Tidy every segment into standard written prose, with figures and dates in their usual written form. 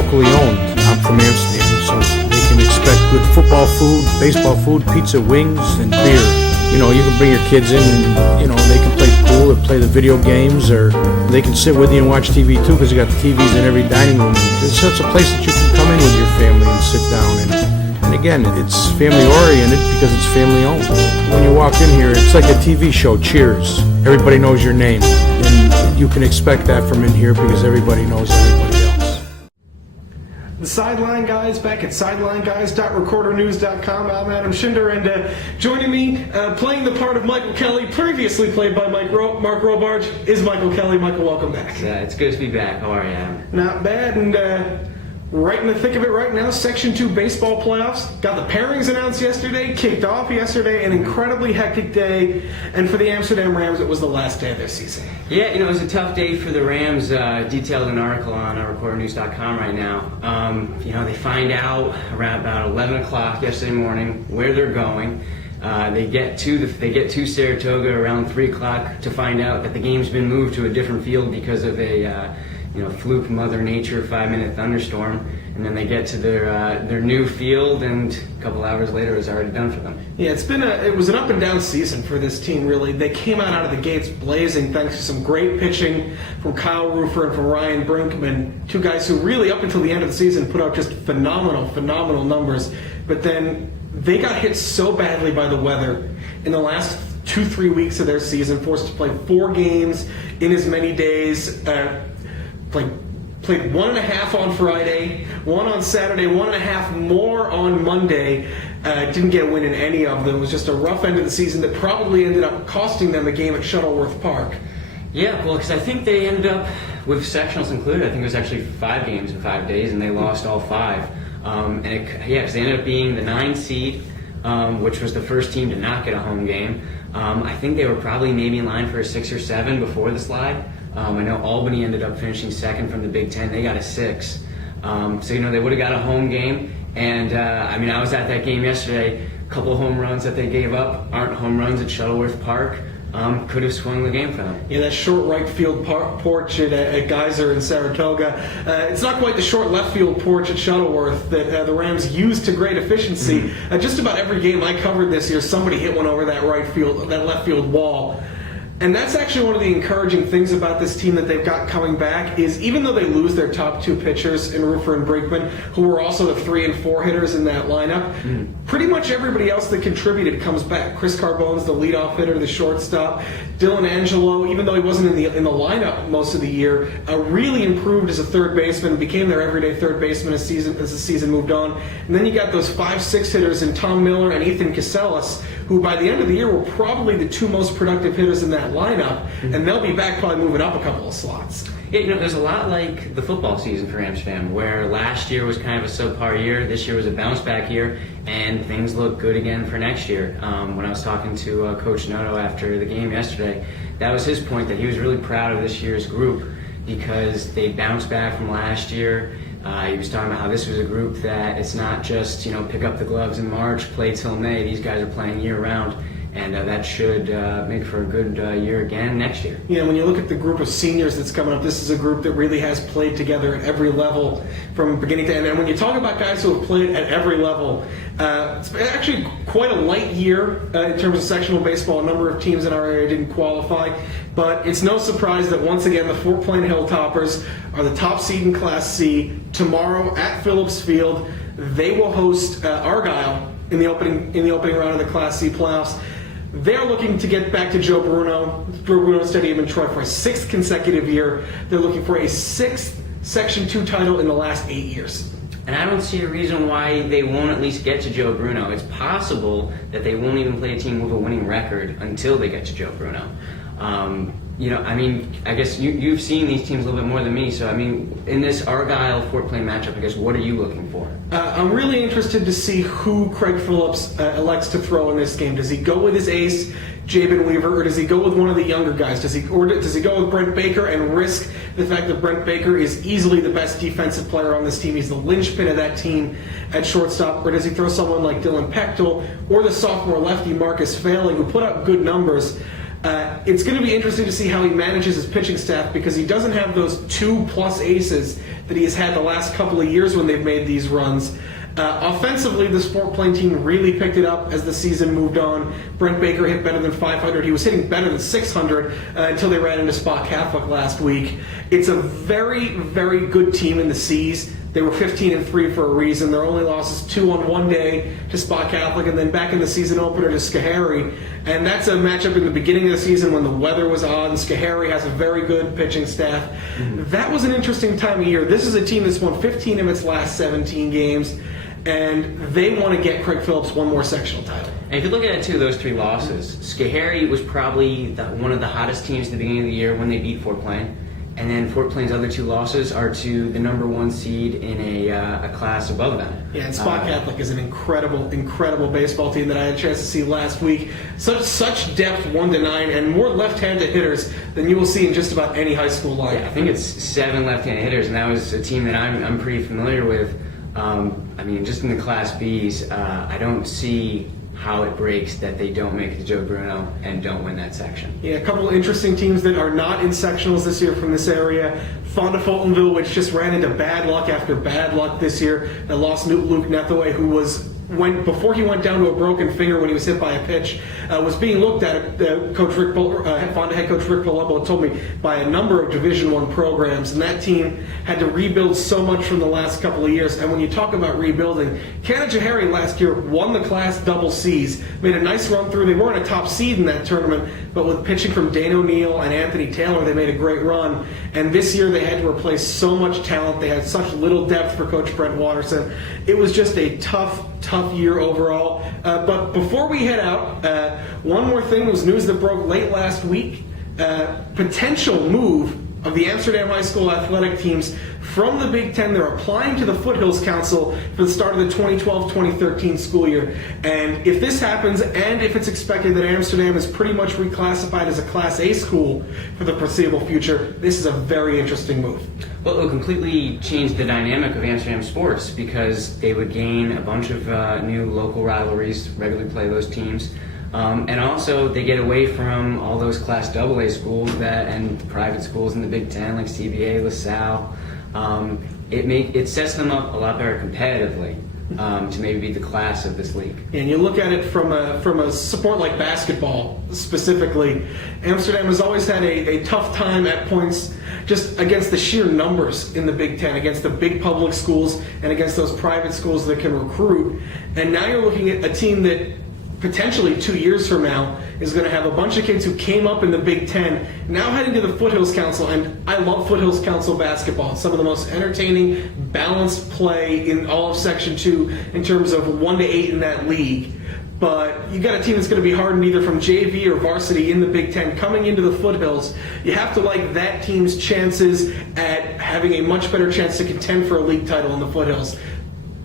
locally owned. I'm from Amsterdam, so they can expect good football food, baseball food, pizza, wings, and beer. You know, you can bring your kids in and, you know, they can play pool or play the video games, or they can sit with you and watch TV too, because you got the TVs in every dining room. It's such a place that you can come in with your family and sit down. And again, it's family oriented because it's family owned. When you walk in here, it's like a TV show, Cheers. Everybody knows your name. And you can expect that from in here because everybody knows everybody else. The Sideline Guys back at sidelineguys.recordernews.com. I'm Adam Schinder, and joining me, playing the part of Michael Kelly, previously played by Mark Robarge, is Michael Kelly. Michael, welcome back. It's good to be back. How are you, Adam? Not bad, and right in the thick of it right now, Section 2 baseball playoffs. Got the pairings announced yesterday, kicked off yesterday, an incredibly hectic day, and for the Amsterdam Rams, it was the last day of their season. Yeah, it was a tough day for the Rams. Detailed an article on recordernews.com right now. They find out around about 11 o'clock yesterday morning where they're going. They get to Saratoga around 3 o'clock to find out that the game's been moved to a different field because of a fluke Mother Nature 5-minute thunderstorm, and then they get to their new field, and a couple hours later it was already done for them. Yeah, it was an up and down season for this team, really. They came out of the gates blazing thanks to some great pitching from Kyle Rufer and from Ryan Brinkman, two guys who really up until the end of the season put out just phenomenal numbers, but then they got hit so badly by the weather in the last 2-3 weeks of their season, forced to play 4 games in as many days. Played 1.5 on Friday, 1 on Saturday, 1.5 more on Monday. Didn't get a win in any of them. It was just a rough end of the season that probably ended up costing them a game at Shuttleworth Park. Yeah, well, because I think they ended up, with sectionals included, I think it was actually 5 games in 5 days, and they lost all 5. Because they ended up being the 9 seed, which was the first team to not get a home game. I think they were probably maybe in line for a 6 or 7 before the slide. I know Albany ended up finishing second from the Big Ten. They got a 6. They would have got a home game. And, I was at that game yesterday. A couple of home runs that they gave up aren't home runs at Shuttleworth Park. Could have swung the game for them. Yeah, that short right field porch at Geyser in Saratoga. It's not quite the short left field porch at Shuttleworth that the Rams used to great efficiency. Mm-hmm. Just about every game I covered this year, somebody hit one over that left field wall. And that's actually one of the encouraging things about this team that they've got coming back is even though they lose their top 2 pitchers in Rufer and Brinkman, who were also the 3 and 4 hitters in that lineup, pretty much everybody else that contributed comes back. Chris Carbone's the leadoff hitter, the shortstop. Dylan Angelo, even though he wasn't in the lineup most of the year, really improved as a third baseman, became their everyday third baseman as the season moved on. And then you got those 5-6 hitters in Tom Miller and Ethan Casellas, who by the end of the year were probably the 2 most productive hitters in that lineup, and they'll be back probably moving up a couple of slots. Yeah, there's a lot like the football season for Amsterdam, where last year was kind of a subpar year, this year was a bounce back year, and things look good again for next year. When I was talking to Coach Noto after the game yesterday, that was his point, that he was really proud of this year's group because they bounced back from last year. He was talking about how this was a group that it's not just, pick up the gloves in March, play till May. These guys are playing year-round, and that should make for a good year again next year. Yeah, when you look at the group of seniors that's coming up, this is a group that really has played together at every level from beginning to end. And when you talk about guys who have played at every level, it's actually quite a light year in terms of sectional baseball. A number of teams in our area didn't qualify. But it's no surprise that once again the Fort Plain Hilltoppers are the top seed in Class C. Tomorrow at Phillips Field, they will host Argyle in the opening round of the Class C playoffs. They're looking to get back to Joe Bruno Stadium in Troy for a 6th consecutive year. They're looking for a 6th Section 2 title in the last 8 years. And I don't see a reason why they won't at least get to Joe Bruno. It's possible that they won't even play a team with a winning record until they get to Joe Bruno. I guess you've seen these teams a little bit more than me, so in this Argyle-Fort Plain matchup, I guess, what are you looking for? I'm really interested to see who Craig Phillips elects to throw in this game. Does he go with his ace, Jabin Weaver, or does he go with one of the younger guys? Does he go with Brent Baker and risk the fact that Brent Baker is easily the best defensive player on this team? He's the linchpin of that team at shortstop. Or does he throw someone like Dylan Pechtel or the sophomore lefty Marcus Failing, who put up good numbers? It's going to be interesting to see how he manages his pitching staff because he doesn't have those 2+ aces that he has had the last couple of years when they've made these runs. Offensively, this Fort Plain team really picked it up as the season moved on. Brent Baker hit better than 500. He was hitting better than 600 until they ran into Spa Catholic last week. It's a very, very good team in the C's. They were 15-3 for a reason. Their only loss is 2 on one day to Spa Catholic, and then back in the season opener to Schoharie. And that's a matchup in the beginning of the season when the weather was on. Schoharie has a very good pitching staff. That was an interesting time of year. This is a team that's won 15 of its last 17 games, and they want to get Craig Phillips one more sectional title. And if you look at it too, those 3 losses, Schoharie was probably one of the hottest teams at the beginning of the year when they beat Fort Plain. And then Fort Plain's other 2 losses are to the number 1 seed in a class above them. Yeah, and Spa Catholic is an incredible baseball team that I had a chance to see last week. Such depth, 1 to 9, and more left-handed hitters than you will see in just about any high school line. Yeah, I think it's 7 left-handed hitters, and that was a team that I'm pretty familiar with. I mean, just in the Class Bs, I don't see how it breaks that they don't make the Joe Bruno and don't win that section. Yeah, a couple of interesting teams that are not in sectionals this year from this area. Fonda Fultonville, which just ran into bad luck after bad luck this year, that lost Luke Nethaway, who before he went down to a broken finger when he was hit by a pitch, was being looked at. Fonda head coach Rick Palumbo told me by a number of Division I programs, and that team had to rebuild so much from the last couple of years. And when you talk about rebuilding, Canajoharie last year won the Class Double C's, made a nice run through. They weren't a top seed in that tournament, but with pitching from Dane O'Neill and Anthony Taylor, they made a great run. And this year they had to replace so much talent. They had such little depth for Coach Brent Watterson. It was just a tough year overall. But before we head out, one more thing was news that broke late last week. Potential move of the Amsterdam High School athletic teams from the Big Ten. They're applying to the Foothills Council for the start of the 2012-2013 school year. And if this happens, and if it's expected that Amsterdam is pretty much reclassified as a Class A school for the foreseeable future, this is a very interesting move. Well, it will completely change the dynamic of Amsterdam sports because they would gain a bunch of new local rivalries, regularly play those teams. And also, they get away from all those Class AA schools and private schools in the Big Ten, like CBA, LaSalle. It sets them up a lot better competitively to maybe be the class of this league. And you look at it from a sport like basketball specifically. Amsterdam has always had a tough time at points just against the sheer numbers in the Big Ten, against the big public schools and against those private schools that can recruit. And now you're looking at a team that potentially 2 years from now is going to have a bunch of kids who came up in the Big Ten now heading to the Foothills Council. And I love Foothills Council basketball. It's some of the most entertaining, balanced play in all of Section 2 in terms of 1 to 8 in that league. But you got a team that's going to be hardened either from JV or varsity in the Big Ten coming into the Foothills. You have to like that team's chances at having a much better chance to contend for a league title in the Foothills.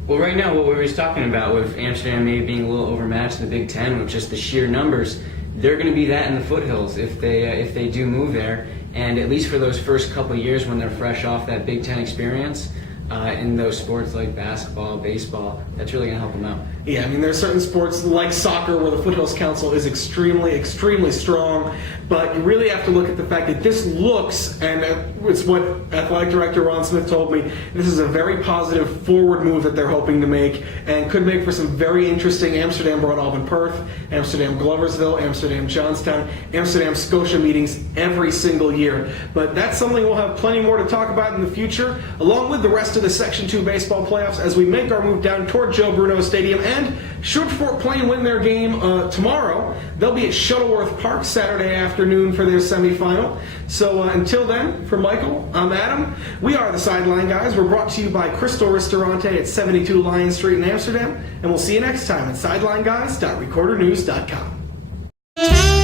Well, right now, what we were just talking about with Amsterdam maybe being a little overmatched in the Big Ten with just the sheer numbers, they're going to be that in the Foothills if they do move there. And at least for those first couple of years when they're fresh off that Big Ten experience, in those sports like basketball, baseball, that's really going to help them out. Yeah, I mean, there are certain sports like soccer where the Foothills Council is extremely strong, but you really have to look at the fact that this looks, and it's what Athletic Director Ron Smith told me, this is a very positive forward move that they're hoping to make and could make for some very interesting Amsterdam Broad Alban Perth, Amsterdam Gloversville, Amsterdam Johnstown, Amsterdam Scotia meetings every single year. But that's something we'll have plenty more to talk about in the future, along with the rest of the Section 2 baseball playoffs as we make our move down toward Joe Bruno Stadium. And should Fort Plain win their game tomorrow, they'll be at Shuttleworth Park Saturday afternoon for their semifinal. So until then, for Michael, I'm Adam. We are the Sideline Guys. We're brought to you by Crystal Ristorante at 72 Lion Street in Amsterdam. And we'll see you next time at sidelineguys.recordernews.com.